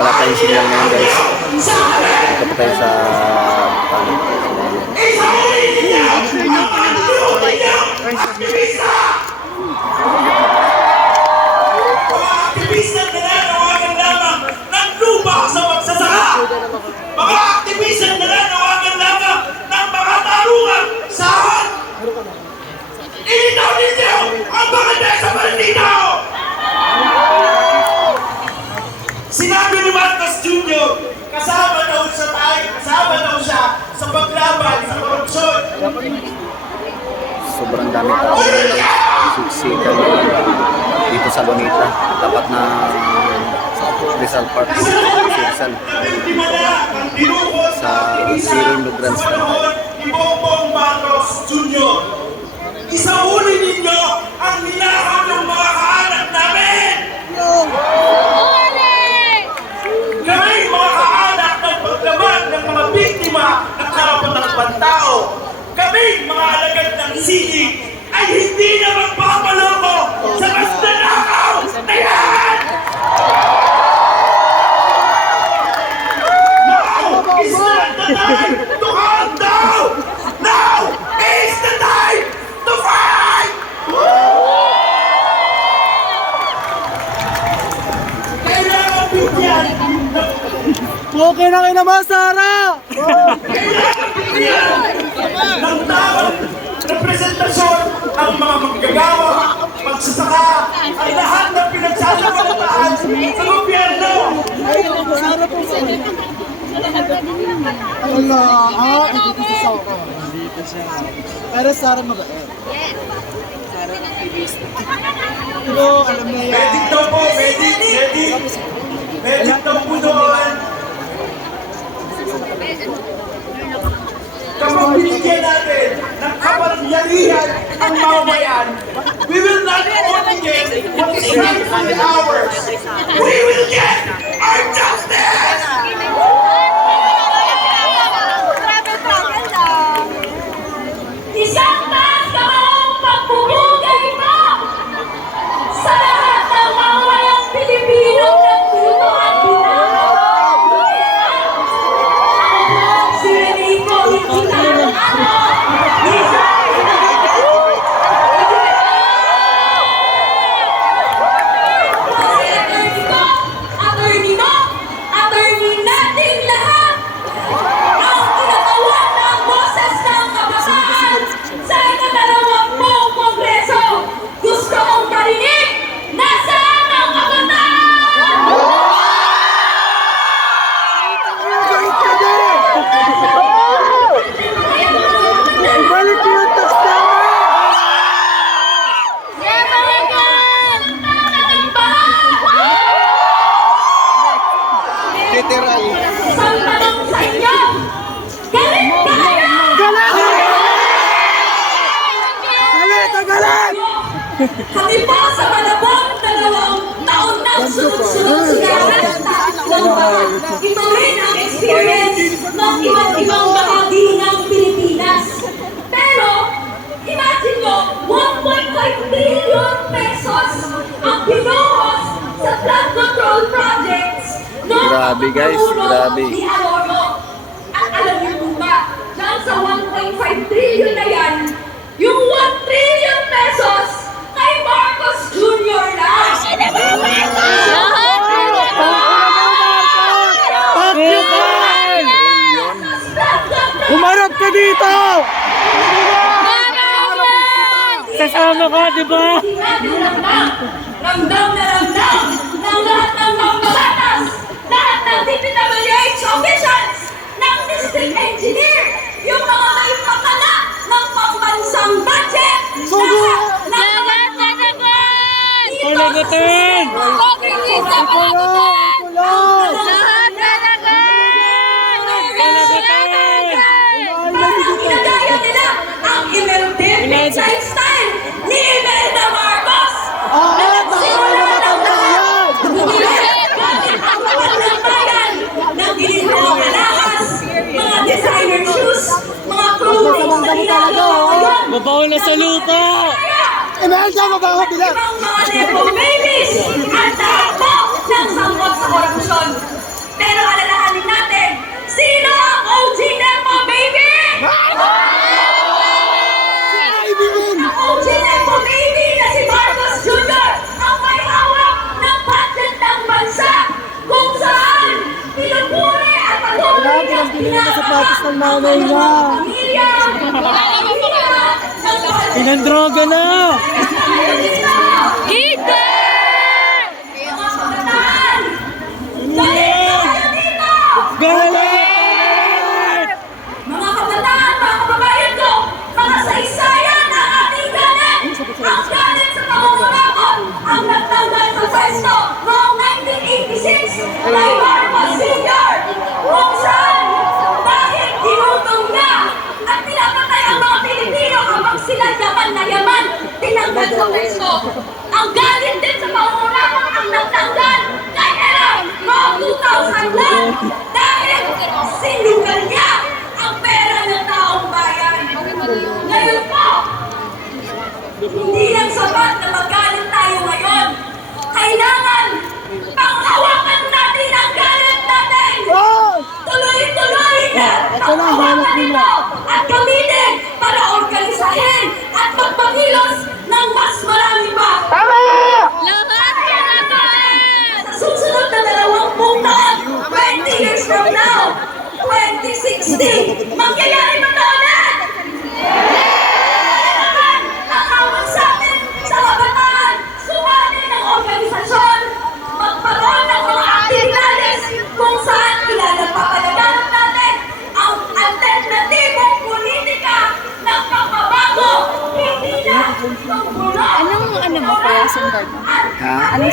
Wala tayong signal ngayon guys. Dito pa tayo sa aktivista na nanawagan lamang ng lupa sa magsasaka. Mga aktivista na nanawagan lamang ng mga tarungang sahod. Ilitaw ninyo ang mga sa Malinao! Sinabi ni Marcos Jr., kasama daw siya sa paglaban sa korupsyon. sobrang dami tao siksikan dito sa Bonita, tapat na Rizal Park, Rizal, sa Zero Lugrans. Ibong Marcos Jr. Isauli ninyo ang nilakad ng mga kaanak namin! Kami mga kaanak ng paglaban ng mga biktima ng karapatang pantao. Kami mga alagad ng sining ay hindi na magpapaloko sa mas nanakaw na yan! Now is not the time to calm down! Now is the time to fight! Kailangan bigyan Okay na kayo naman, Sarah! ng tamang representasyon ang mga manggagawa, magsasaka, ang lahat ng pinagsasabalataan sa gobyerno. Sarah po sa Wala, dito sa Soko. Dito siya. Pero Sarah mabait. Yes. Sarah aktivista. Pero alam na yan. Medic daw po, medic. Medic daw po doon. Kapag binigyan natin ng kapangyarihan ang mamayan, we will not only get what is rightfully ours, we will get our justice! Isang taas kamang pagpupugay pa sa lahat ng mamamayang Pilipino ng puto at binahan. Si Rico, hindi na ang attorney natin lahat. Ang kinakawan ng boses ng kabataan sa ika-20 Kongreso. Gusto mong marinig? Nasaan ang kabataan? Balik yung tax namin! Literal. Isang tanong sa inyo. Galit kayo! Galit! Galit! Galit! Kami po sa Malabon, 2 taon na sunod-sunod sila ng bahan. Ito rin ang experience ng iba't ibang bahagi ng Pilipinas. Pero, imagine nyo, 1.5 billion pesos ang binuhos sa flood control projects ng Grabe, guys, Pangulo grabe. ni Arroyo. At alam niyo po ba, dahil sa 1.5 trillion na yan, yung 1 trillion pesos kay Marcos Jr. lang. Pakyakan! Umarap ka dito! Sasama ka, di ba? Ramdam na ramdam ng lahat ng mambabatas, lahat ng DPWH officials, ng district engineer, yung mga may pakala ng pambansang budget, Palagutin! Kongresista Kulong! Kulong! lahat talagan! Palagutin! Ginagaya nila ang Imelda lifestyle ni Imelda Marcos! Tama na matanda yan! Bakit ang kapal ng bayan ng ginitong alahas, mga designer shoes, mga clothing sa ngayon, Mabaw na sa lupa! Imelda, mabaho bilang! ibang mga nepo babies at takbo ng sangkot sa korupsyon. ng nanay niya. Pamilya! Pinandroga na! Hindi! Mga kabataan! Galit na kayo dito! Galit! Mga kabataan, mga kababayan ko, mga saysayan ang ating galit! Ang galit sa pamumurakot ang nagtanggal sa pwesto noong 1986 kay Marcos Sr. Kung saan dahil ginutom niya at pinapatay ang mga Pilipino habang sila yaman na yaman tinanggal sa pwesto. Ang galit din sa pamumurakot ang nagtanggal kay Erap noong 2001 dahil sinugal niya ang pera ng taong bayan. Ngayon po, hindi lang sapat na magalit tayo ngayon. Kailangan panghawakan natin ang galit natin. Oh! Tuloy-tuloy na Ito na, hawak nila. at gamitin para organisahin at magpakilos ng mas marami pa. Lahat sa susunod na 20 taon, 20 years from now, 2060, mangyayari ba ito ulit? Kailangan ang hawak sa atin sa kabataan, sumali ng organisasyon, magkaroon ng mga aktibidades kung saan ilalapapalaganap natin ang alternatibong politika ng pagbabago, hindi na pagbulo. Anong ano mo kaya, Sir Gord? Ha? Anong